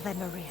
Ave Maria.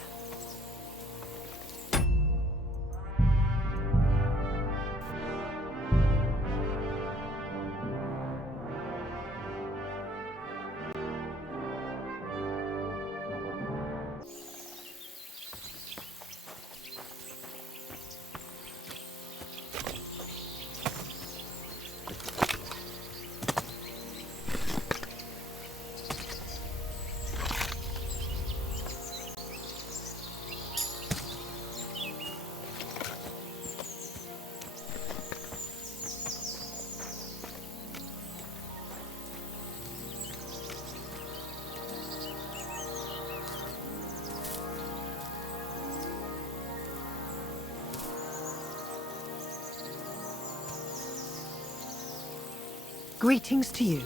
Greetings to you.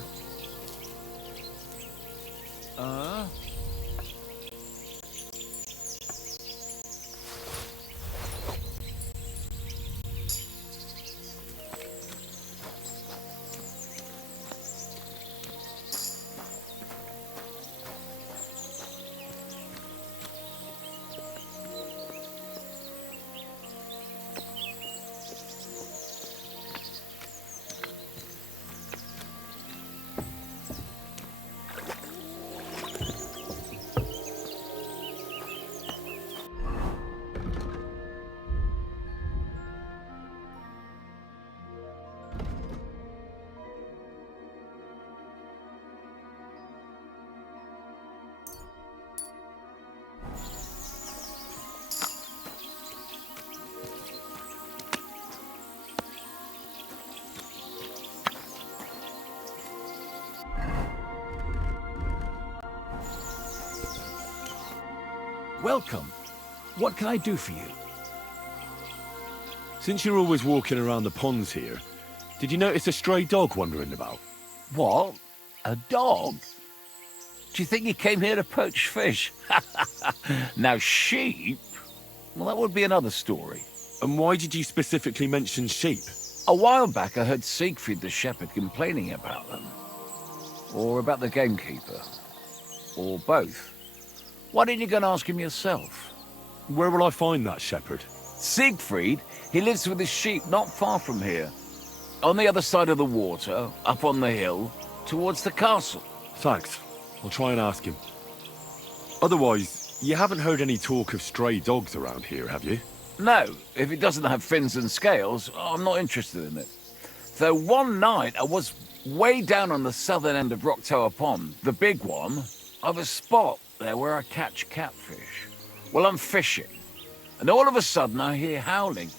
Welcome. What can I do for you? Since you're always walking around the ponds here, did you notice a stray dog wandering about? What? A dog? Do you think he came here to poach fish? Now sheep? Well, that would be another story. And why did you specifically mention sheep? A while back I heard Siegfried the shepherd complaining about them. Or about the gamekeeper. Or both. Why didn't you go and ask him yourself? Where will I find that shepherd? Siegfried? He lives with his sheep not far from here. On the other side of the water, up on the hill, towards the castle. Thanks. I'll try and ask him. Otherwise, you haven't heard any talk of stray dogs around here, have you? No, if it doesn't have fins and scales, I'm not interested in it. Though one night I was way down on the southern end of Rock Tower Pond, the big one, I've a spot there where I catch catfish. Well, I'm fishing, and all of a sudden I hear howling.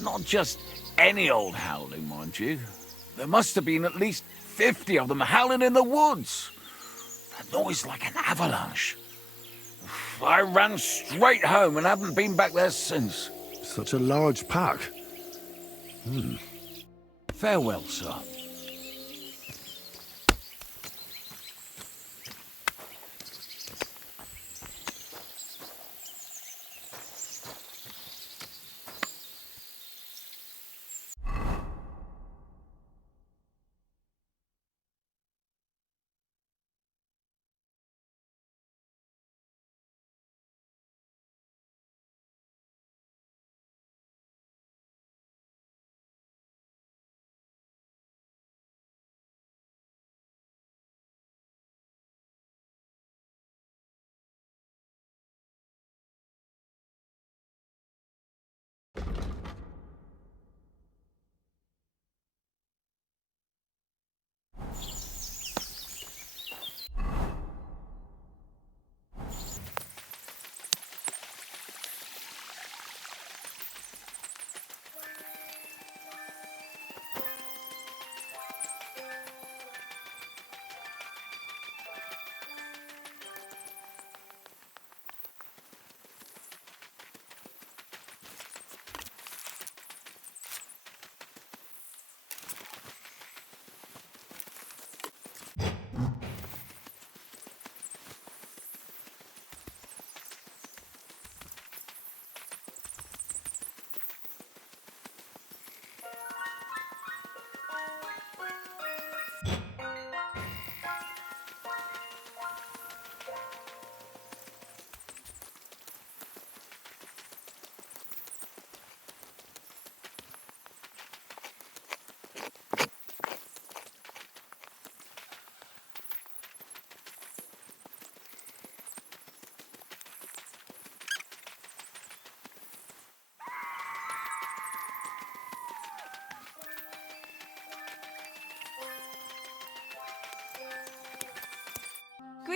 Not just any old howling, mind you. There must have been at least 50 of them howling in the woods. A noise like an avalanche. I ran straight home and haven't been back there since. Such a large pack. Farewell, sir.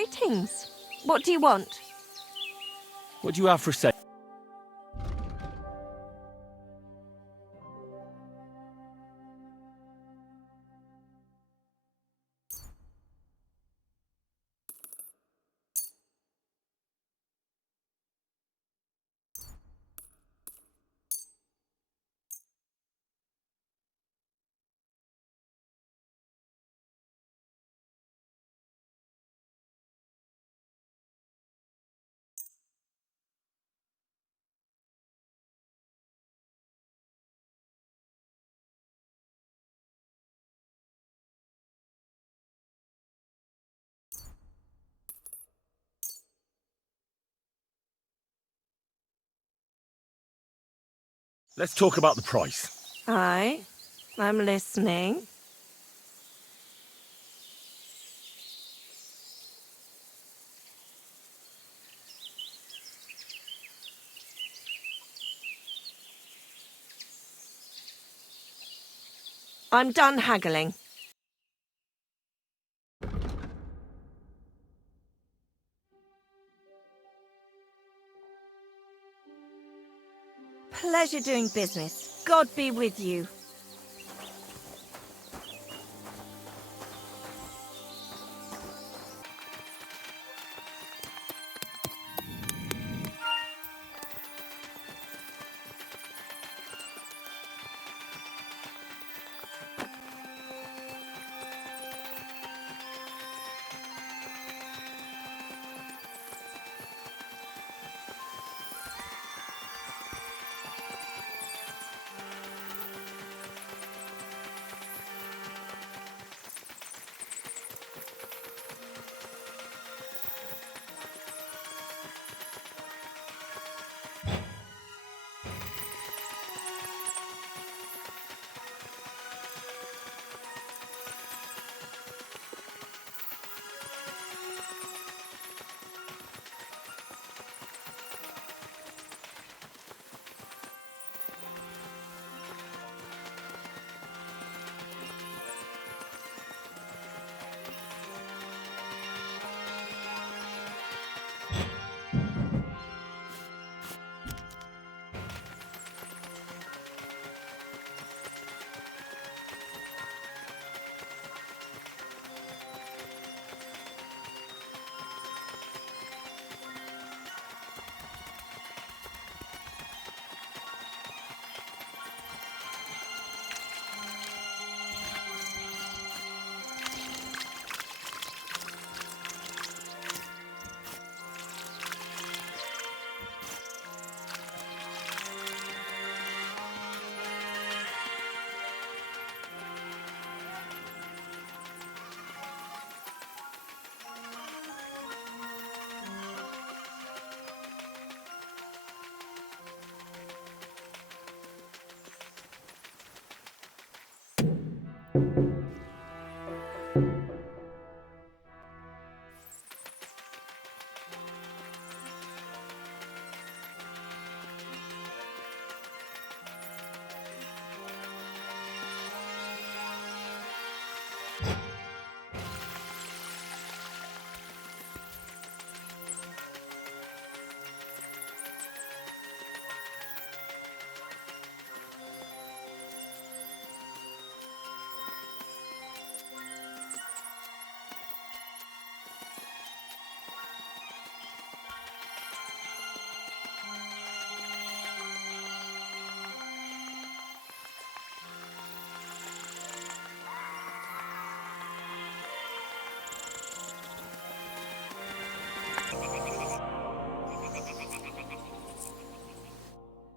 Greetings. What do you want? What do you have for sale? Let's talk about the price. Aye, I'm listening. I'm done haggling. Pleasure doing business. God be with you.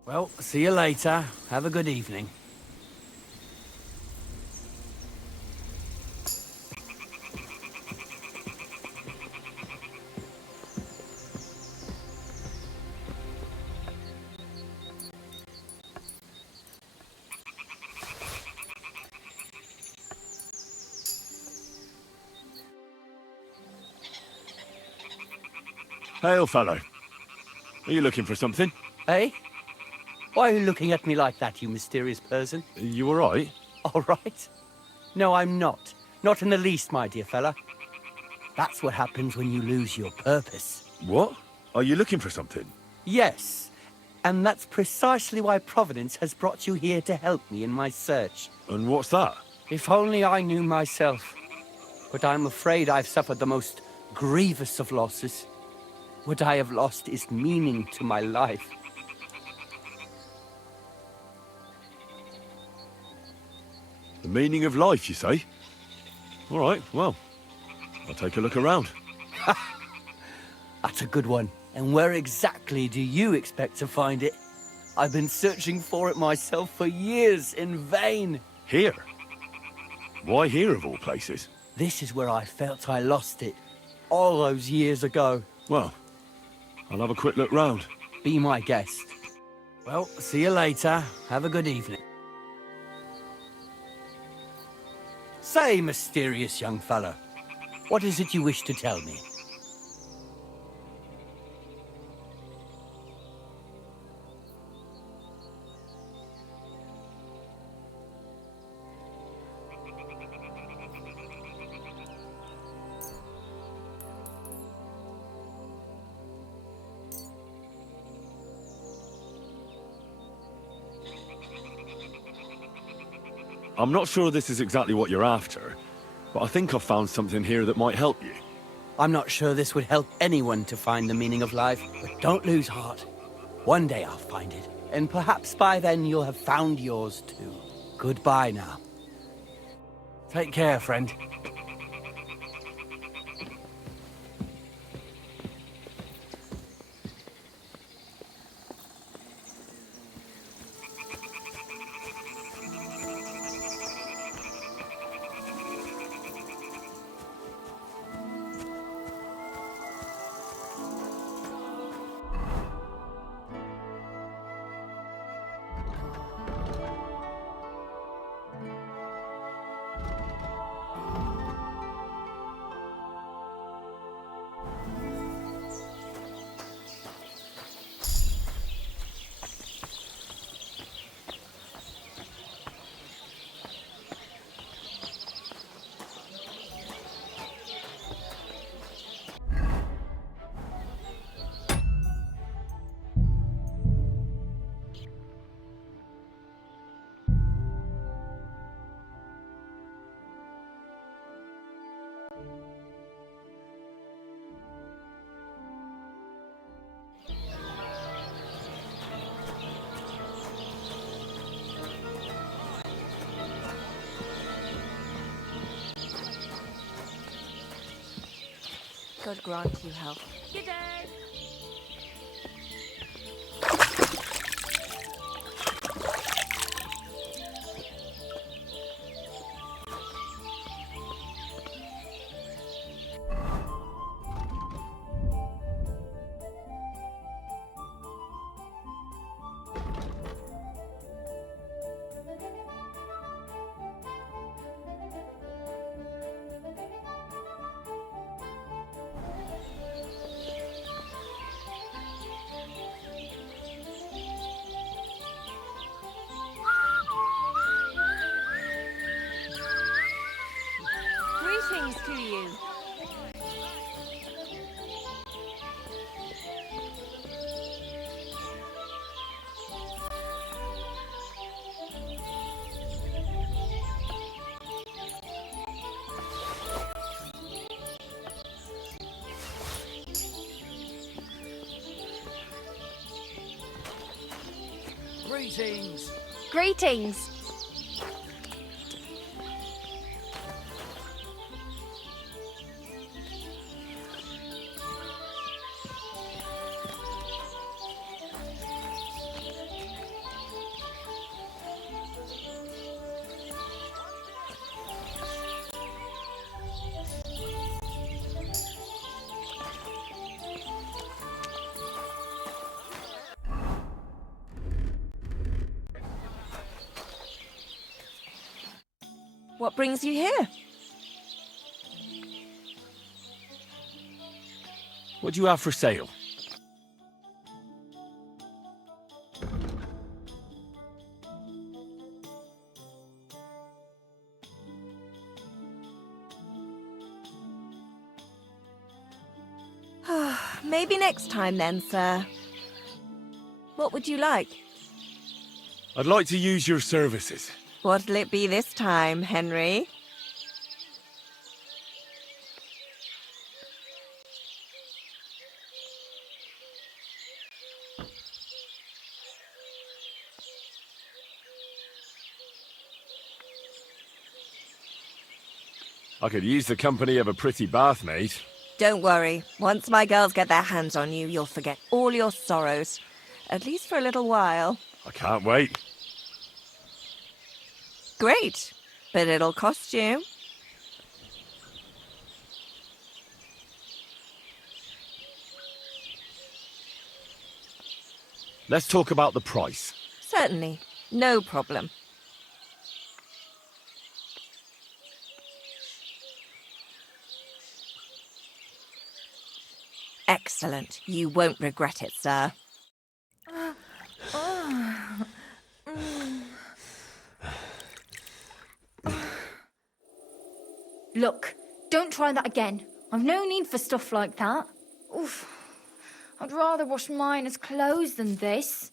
Well, see you later. Have a good evening. Hail, fellow. Are you looking for something? Eh? Why are you looking at me like that, you mysterious person? You alright? All right. No, I'm not. Not in the least, my dear fella. That's what happens when you lose your purpose. What? Are you looking for something? Yes, and that's precisely why Providence has brought you here to help me in my search. And what's that? If only I knew myself. But I'm afraid I've suffered the most grievous of losses. What I have lost is meaning to my life. The meaning of life, you say? All right, well, I'll take a look around. That's a good one. And where exactly do you expect to find it? I've been searching for it myself for years in vain. Here? Why here of all places? This is where I felt I lost it, all those years ago. Well, I'll have a quick look round. Be my guest. Well, see you later. Have a good evening. Say, mysterious young fellow, what is it you wish to tell me? I'm not sure this is exactly what you're after, but I think I've found something here that might help you. I'm not sure this would help anyone to find the meaning of life, but don't lose heart. One day I'll find it, and perhaps by then you'll have found yours too. Goodbye now. Take care, friend. God grant you health. Good day. Greetings to you. Greetings. Greetings. What brings you here? What do you have for sale? Maybe next time then, sir. What would you like? I'd like to use your services. What'll it be this time, Henry? I could use the company of a pretty bath maid. Don't worry. Once my girls get their hands on you, you'll forget all your sorrows. At least for a little while. I can't wait. Great. But it'll cost you. Let's talk about the price. Certainly. No problem. Excellent. You won't regret it, sir. Look, don't try that again. I've no need for stuff like that. Oof. I'd rather wash mine as clothes than this.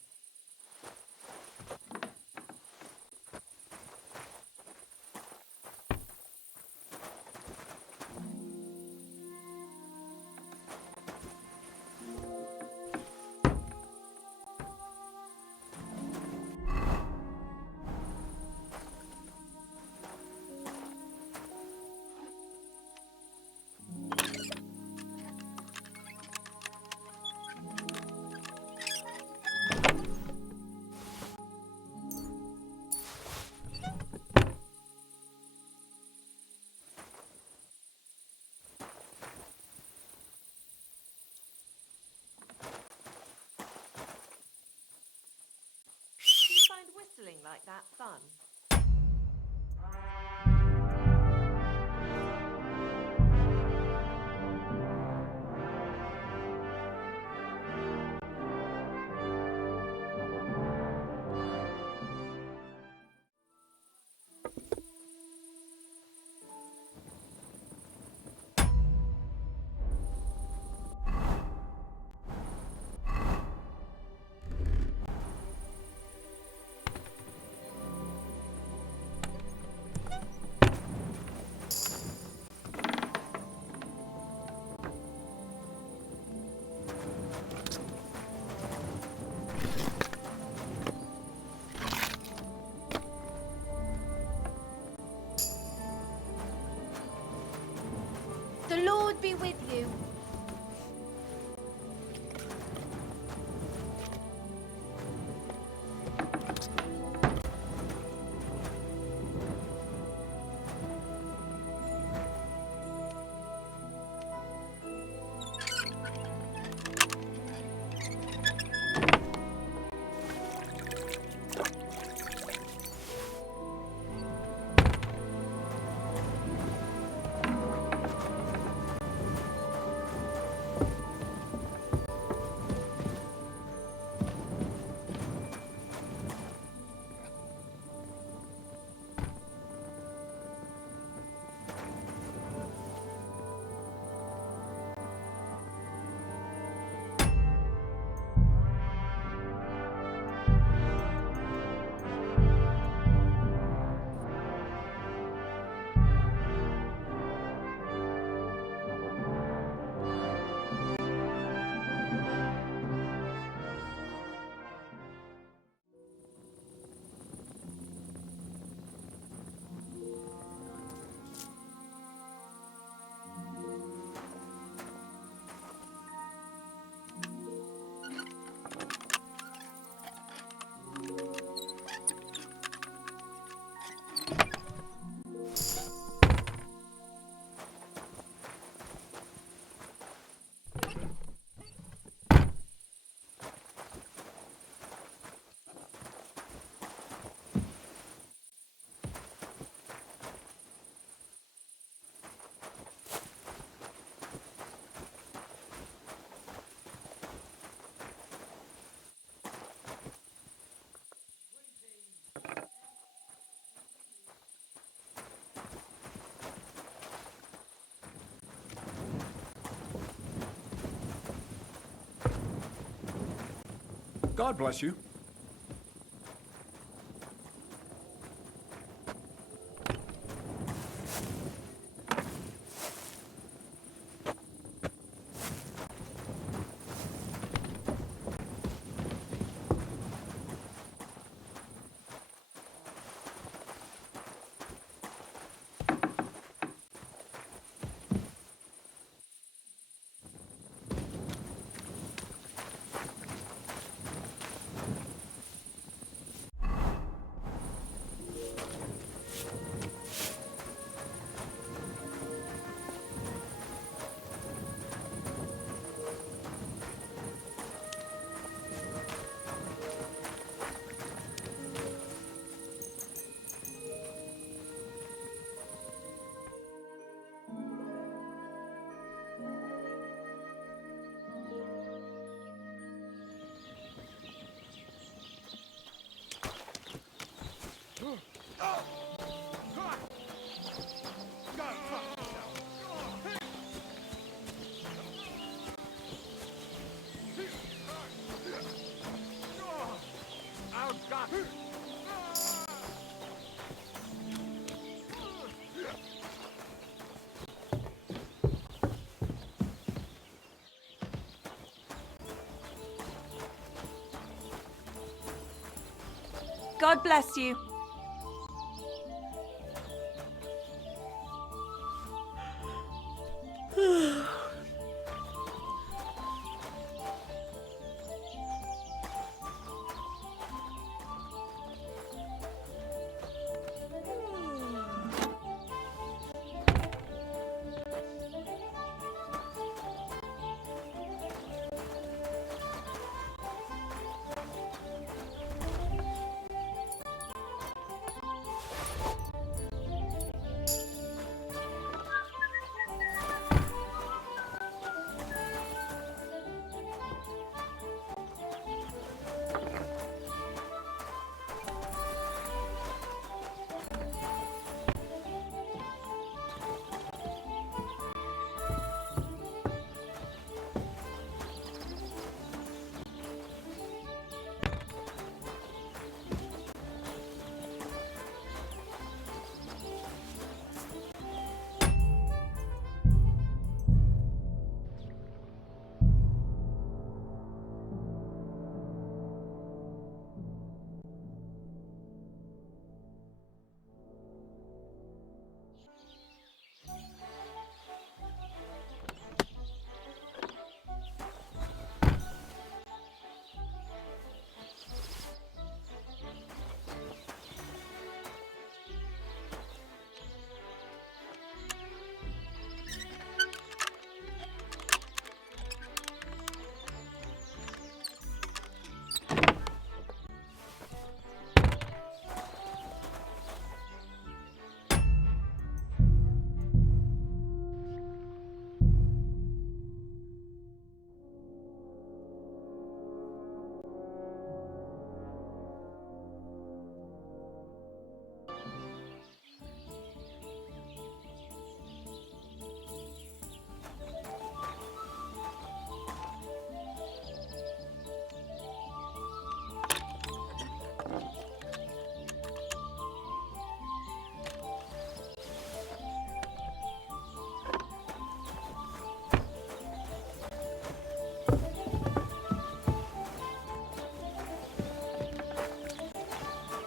Like that fun? The Lord be with you. God bless you. God bless you.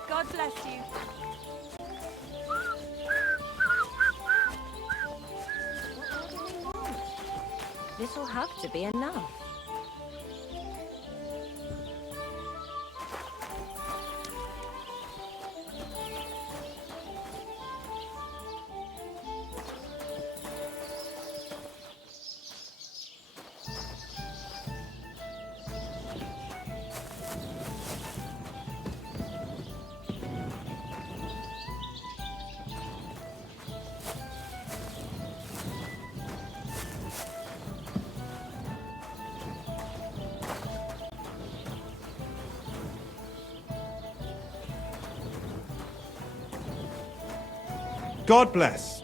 God bless you. This will have to be enough. God bless.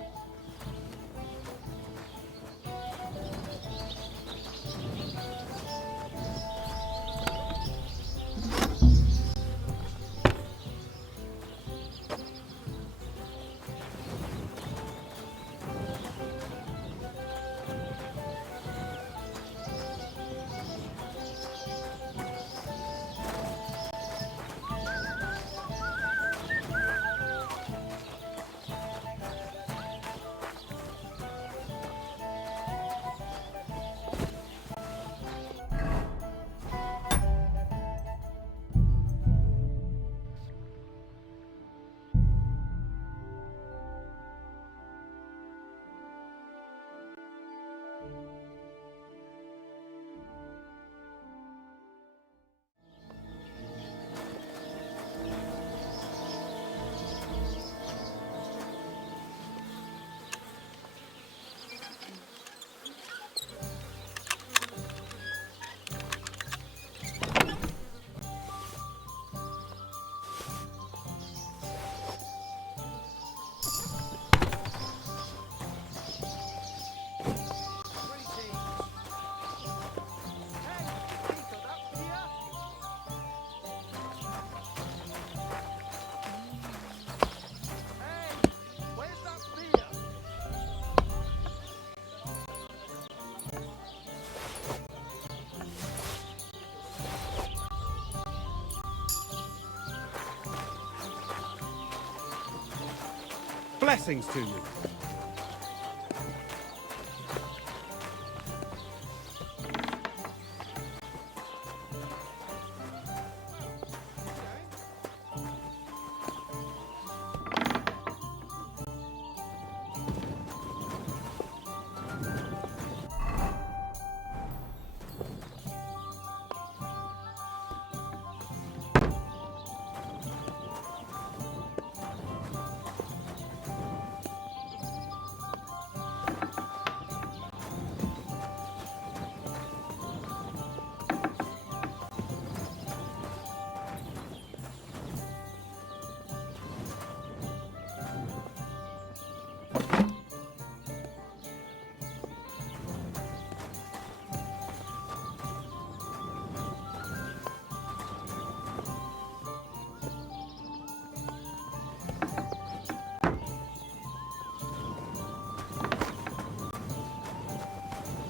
Blessings to you.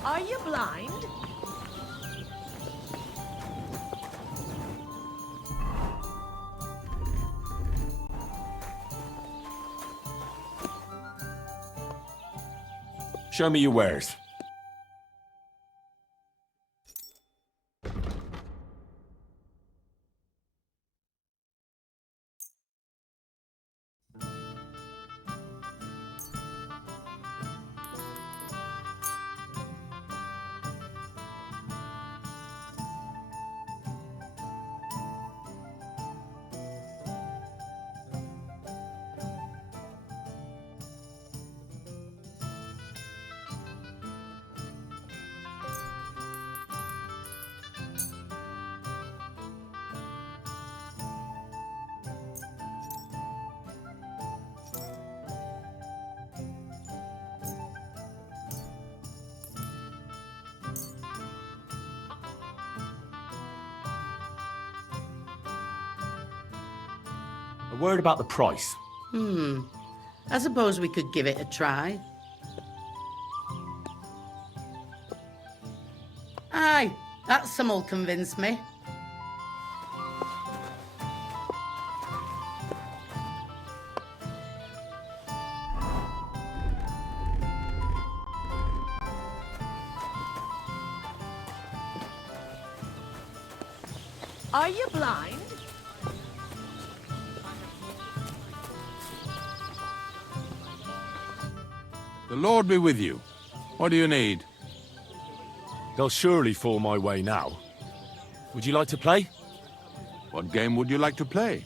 Are you blind? Show me your wares. A word about the price. I suppose we could give it a try. Aye, that sum'll convince me. Are you blind? The Lord be with you. What do you need? They'll surely fall my way now. Would you like to play? What game would you like to play?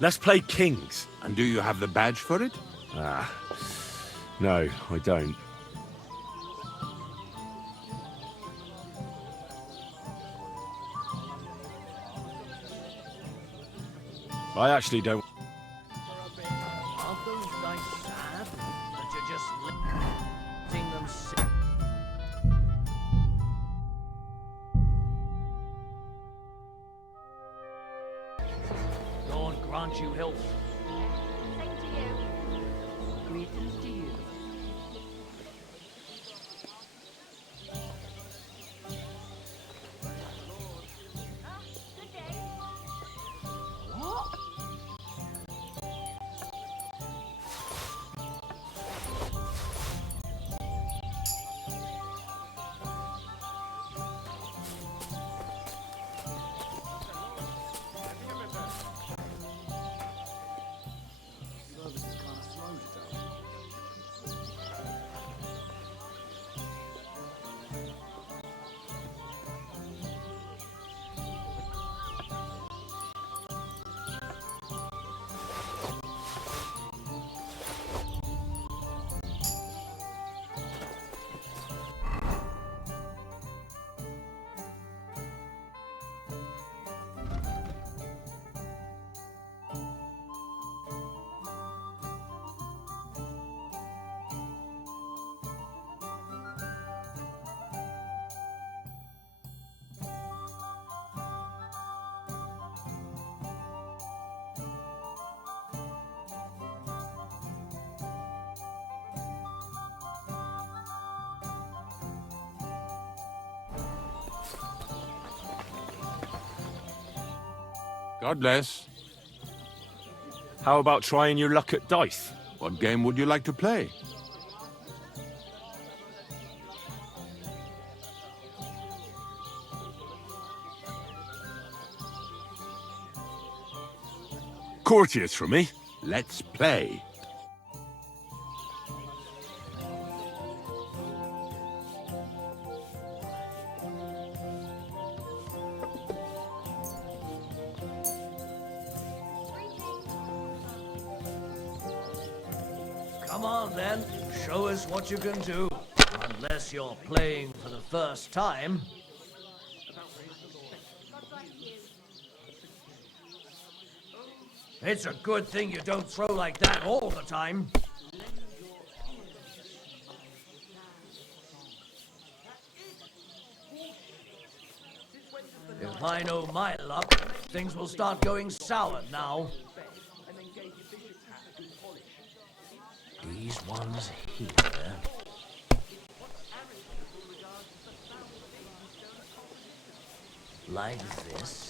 Let's play Kings. And do you have the badge for it? No, I don't. I actually don't. Aren't those dice sad that you're just letting them sit? God grant you health. Same to you. Greetings to you. Good day. Service is kind of slow today. God bless. How about trying your luck at dice? What game would you like to play? Courtiers for me. Let's play. Come on then, show us what you can do. Unless you're playing for the first time. It's a good thing you don't throw like that all the time. If I know my luck, things will start going sour now. These ones here. Like this.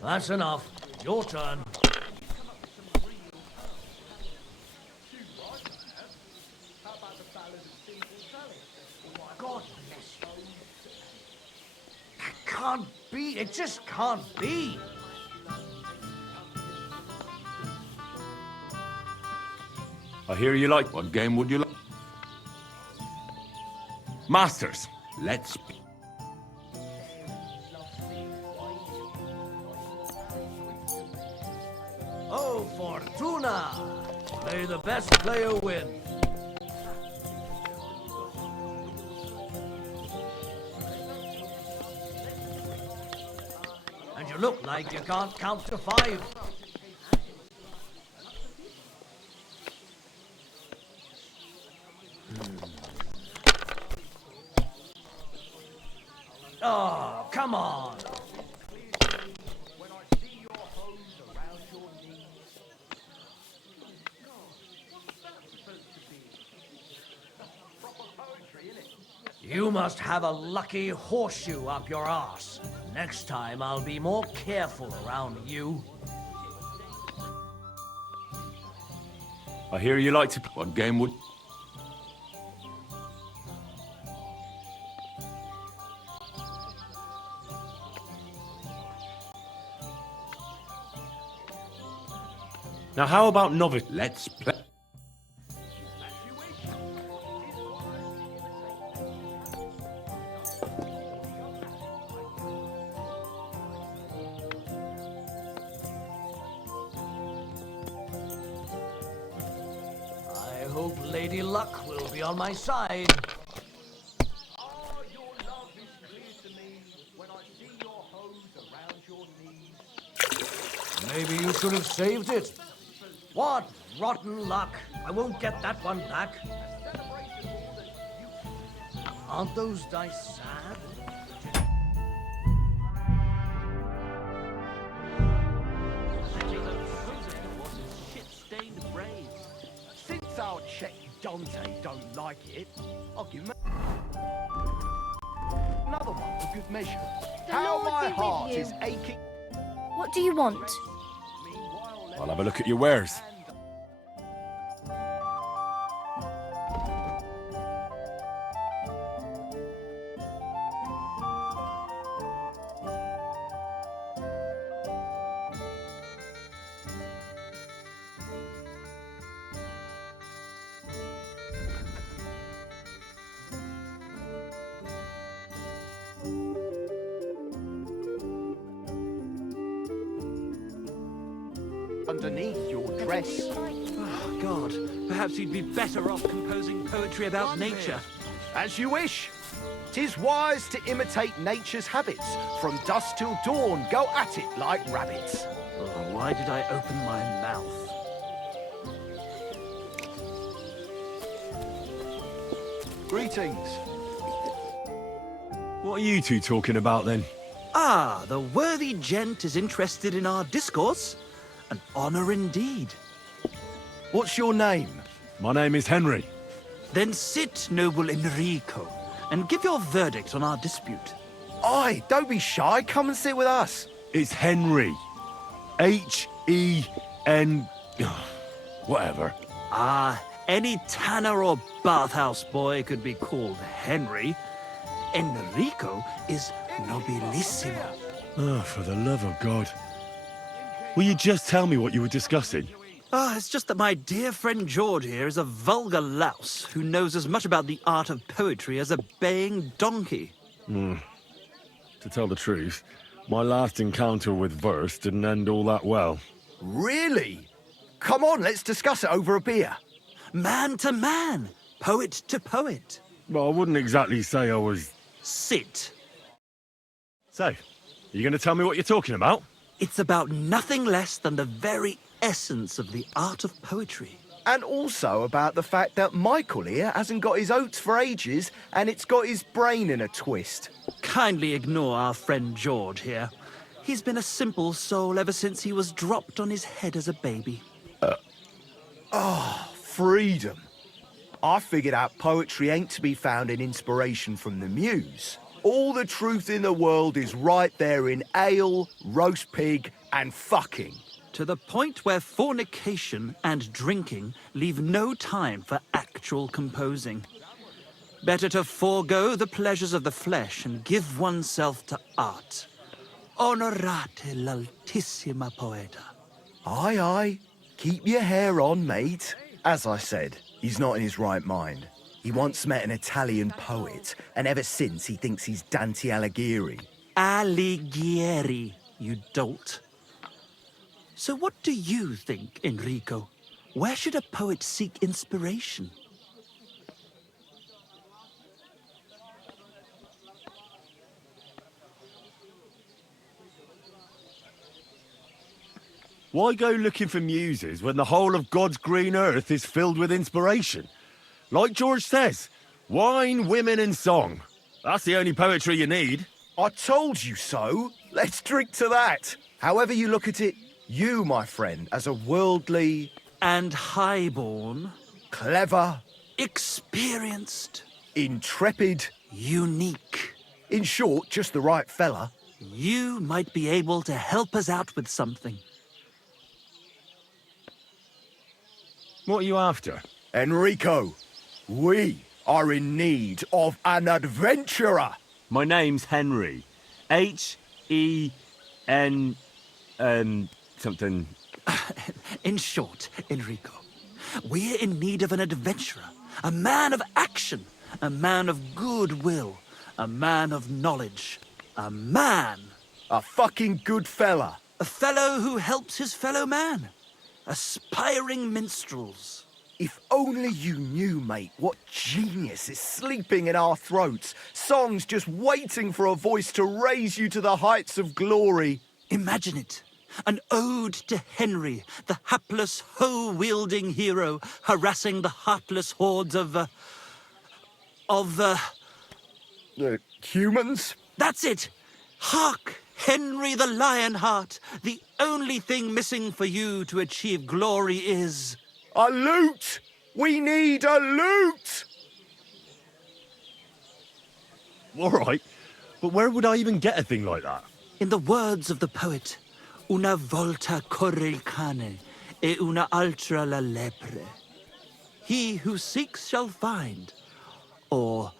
That's enough. Your turn. God bless you. That can't be. It just can't be. I hear you like What game would you like? Masters. Let's. Oh, Fortuna! May the best player win. And you look like you can't count to 5. Oh, come on! You must have a lucky horseshoe up your arse. Next time I'll be more careful around you. I hear you like to. What game would? Now, how about novice? Let's play. I hope Lady Luck will be on my side. Maybe you should have saved it. What rotten luck. I won't get that one back. Aren't those dice sad? Since our check Dante don't like it, I'll give him another one for good measure. How my heart is aching. What do you want? I'll have a look at your wares. Underneath your dress. Oh, God. Perhaps you'd be better off composing poetry about nature. As you wish. 'Tis wise to imitate nature's habits. From dusk till dawn, go at it like rabbits. Oh, why did I open my mouth? Greetings. What are you two talking about then? Ah, the worthy gent is interested in our discourse. An honor indeed. What's your name? My name is Henry. Then sit, noble Enrico, and give your verdict on our dispute. Aye, don't be shy. Come and sit with us. It's Henry. H-E-N... whatever. Ah, any tanner or bathhouse boy could be called Henry. Enrico is nobilissimo. Oh, for the love of God. Will you just tell me what you were discussing? It's just that my dear friend George here is a vulgar louse who knows as much about the art of poetry as a baying donkey. To tell the truth, my last encounter with verse didn't end all that well. Really? Come on, let's discuss it over a beer. Man to man, poet to poet. Well, I wouldn't exactly say I was... Sit. So, you going to tell me what you're talking about? It's about nothing less than the very essence of the art of poetry. And also about the fact that Michael here hasn't got his oats for ages and it's got his brain in a twist. Kindly ignore our friend George here. He's been a simple soul ever since he was dropped on his head as a baby. Freedom. I figured out poetry ain't to be found in inspiration from the muse. All the truth in the world is right there in ale, roast pig, and fucking. To the point where fornication and drinking leave no time for actual composing. Better to forego the pleasures of the flesh and give oneself to art. Onorate l'altissima poeta. Aye, aye. Keep your hair on, mate. As I said, he's not in his right mind. He once met an Italian poet, and ever since he thinks he's Dante Alighieri. Alighieri, you dolt. So what do you think, Enrico? Where should a poet seek inspiration? Why go looking for muses when the whole of God's green earth is filled with inspiration? Like George says, wine, women and song. That's the only poetry you need. I told you so. Let's drink to that. However you look at it, you, my friend, as a worldly... And highborn. Clever. Experienced. Intrepid. Unique. In short, just the right fella. You might be able to help us out with something. What are you after? Enrico, we are in need of an adventurer. My name's Henry. H-E-N... something... In short, Enrico, we're in need of an adventurer, a man of action, a man of goodwill, a man of knowledge, a man. A fucking good fella. A fellow who helps his fellow man. Aspiring minstrels. If only you knew, mate, what genius is sleeping in our throats. Songs just waiting for a voice to raise you to the heights of glory. Imagine it. An ode to Henry, the hapless, hoe-wielding hero, harassing the heartless hordes of humans? That's it! Hark! Henry the Lionheart! The only thing missing for you to achieve glory is... a lute! We need a lute! All right, but where would I even get a thing like that? In the words of the poet, una volta corre il cane, e una altra la lepre. He who seeks shall find, or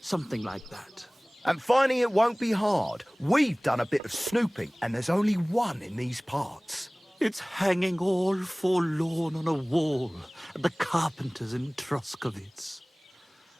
something like that. And finding it won't be hard. We've done a bit of snooping, and there's only one in these parts. It's hanging all forlorn on a wall at the carpenter's in Troskowitz.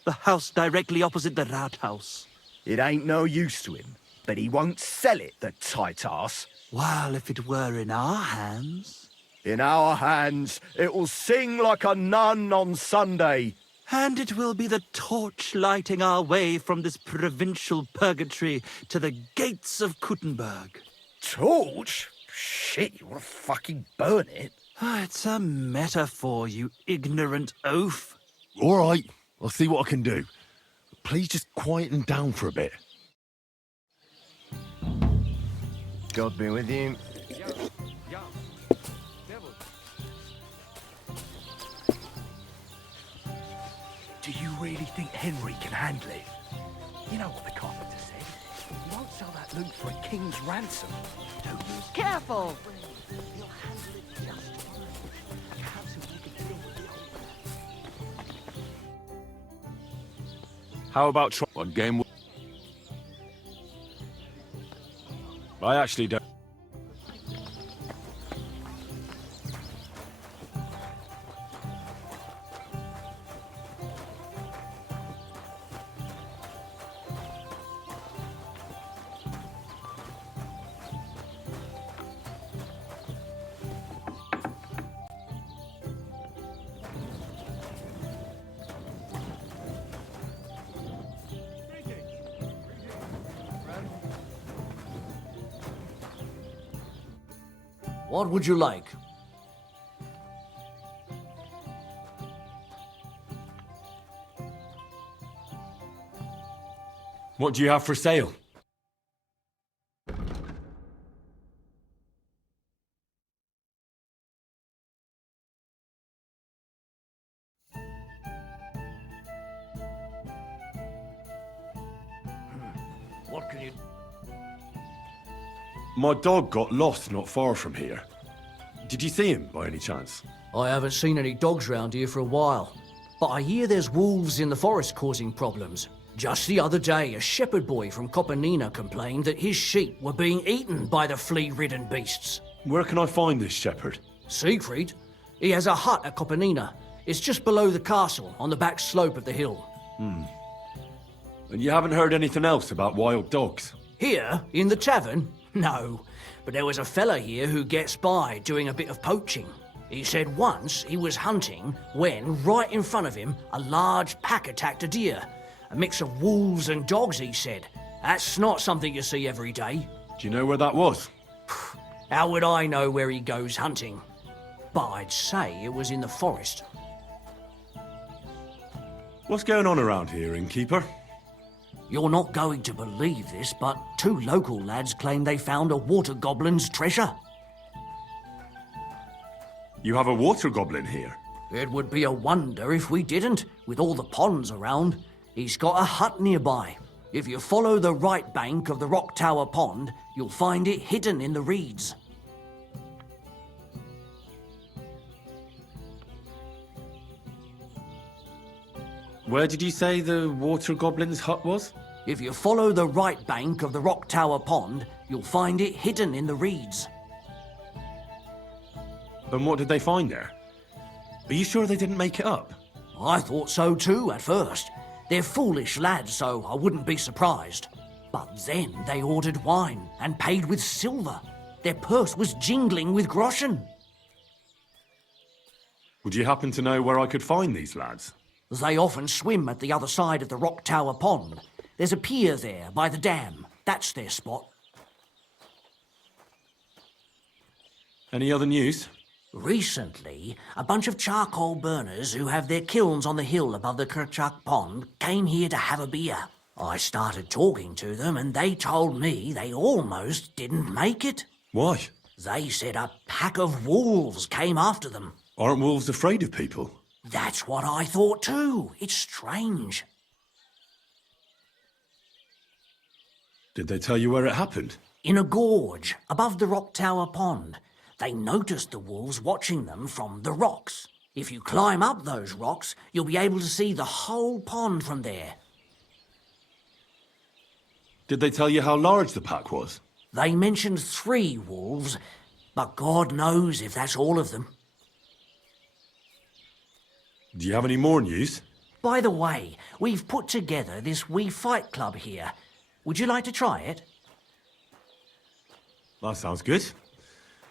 The house directly opposite the Rathaus. It ain't no use to him, but he won't sell it, the tight ass. While if it were in our hands... In our hands, it will sing like a nun on Sunday. And it will be the torch lighting our way from this provincial purgatory to the gates of Kuttenberg. Torch? Shit, you want to fucking burn it? It's a metaphor, you ignorant oaf. All right, I'll see what I can do. Please just quieten down for a bit. God be with you. Do you really think Henry can handle it? You know what the carpenter said. He won't sell that loot for a king's ransom. Careful! He'll handle it just fine. Perhaps he'll make a deal with the How about What game? I actually don't. What would you like? What do you have for sale? What can you... My dog got lost not far from here. Did you see him by any chance? I haven't seen any dogs round here for a while, but I hear there's wolves in the forest causing problems. Just the other day, a shepherd boy from Kopanina complained that his sheep were being eaten by the flea-ridden beasts. Where can I find this shepherd? Siegfried? He has a hut at Kopanina. It's just below the castle, on the back slope of the hill. And you haven't heard anything else about wild dogs? Here, in the tavern? No, but there was a fella here who gets by doing a bit of poaching. He said once he was hunting when, right in front of him, a large pack attacked a deer. A mix of wolves and dogs, he said. That's not something you see every day. Do you know where that was? How would I know where he goes hunting? But I'd say it was in the forest. What's going on around here, innkeeper? You're not going to believe this, but 2 local lads claim they found a water goblin's treasure. You have a water goblin here? It would be a wonder if we didn't, with all the ponds around. He's got a hut nearby. If you follow the right bank of the Rock Tower Pond, you'll find it hidden in the reeds. Where did you say the water goblin's hut was? If you follow the right bank of the Rock Tower Pond, you'll find it hidden in the reeds. And what did they find there? Are you sure they didn't make it up? I thought so too at first. They're foolish lads, so I wouldn't be surprised. But then they ordered wine and paid with silver. Their purse was jingling with groschen. Would you happen to know where I could find these lads? They often swim at the other side of the Rock Tower Pond. There's a pier there by the dam. That's their spot. Any other news? Recently, a bunch of charcoal burners who have their kilns on the hill above the Kerchak Pond came here to have a beer. I started talking to them and they told me they almost didn't make it. Why? They said a pack of wolves came after them. Aren't wolves afraid of people? That's what I thought too. It's strange. Did they tell you where it happened? In a gorge above the Rock Tower Pond. They noticed the wolves watching them from the rocks. If you climb up those rocks, you'll be able to see the whole pond from there. Did they tell you how large the pack was? They mentioned 3 wolves, but God knows if that's all of them. Do you have any more news? By the way, we've put together this wee fight club here. Would you like to try it? That sounds good.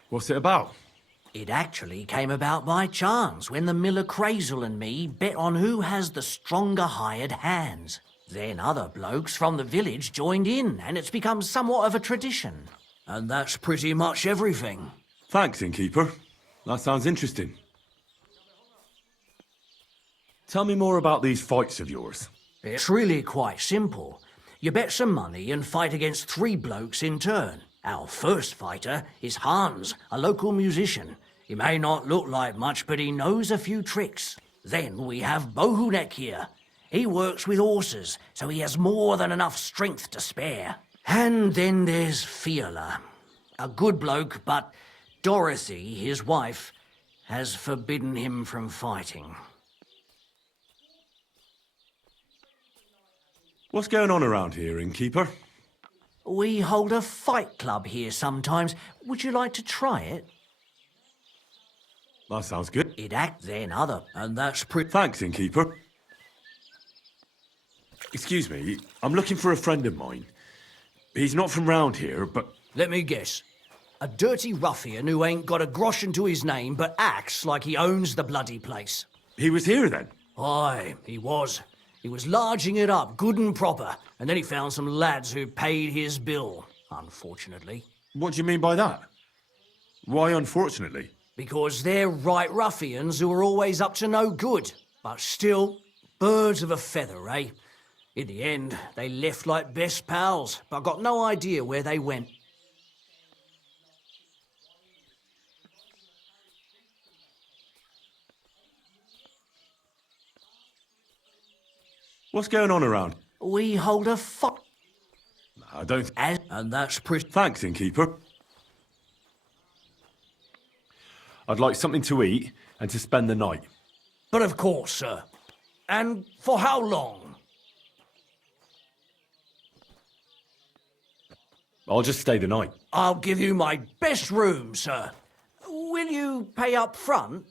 What's it about? It actually came about by chance when the miller Crazel and me bet on who has the stronger hired hands. Then other blokes from the village joined in, and it's become somewhat of a tradition. And that's pretty much everything. Thanks, innkeeper. That sounds interesting. Tell me more about these fights of yours. It's really quite simple. You bet some money and fight against 3 blokes in turn. Our first fighter is Hans, a local musician. He may not look like much, but he knows a few tricks. Then we have Bohunek here. He works with horses, so he has more than enough strength to spare. And then there's Fiala. A good bloke, but Dorothy, his wife, has forbidden him from fighting. What's going on around here, innkeeper? We hold a fight club here sometimes. Would you like to try it? That sounds good. It act then other, and that's pretty... Thanks, innkeeper. Excuse me, I'm looking for a friend of mine. He's not from round here, but... Let me guess. A dirty ruffian who ain't got a groschen to his name but acts like he owns the bloody place. He was here then? Aye, he was. He was larging it up, good and proper, and then he found some lads who paid his bill, unfortunately. What do you mean by that? Why unfortunately? Because they're right ruffians who are always up to no good. But still, birds of a feather, eh? In the end, they left like best pals, but got no idea where they went. What's going on around? We hold a fuck. I don't... And that's pretty... Thanks, innkeeper. I'd like something to eat and to spend the night. But of course, sir. And for how long? I'll just stay the night. I'll give you my best room, sir. Will you pay up front?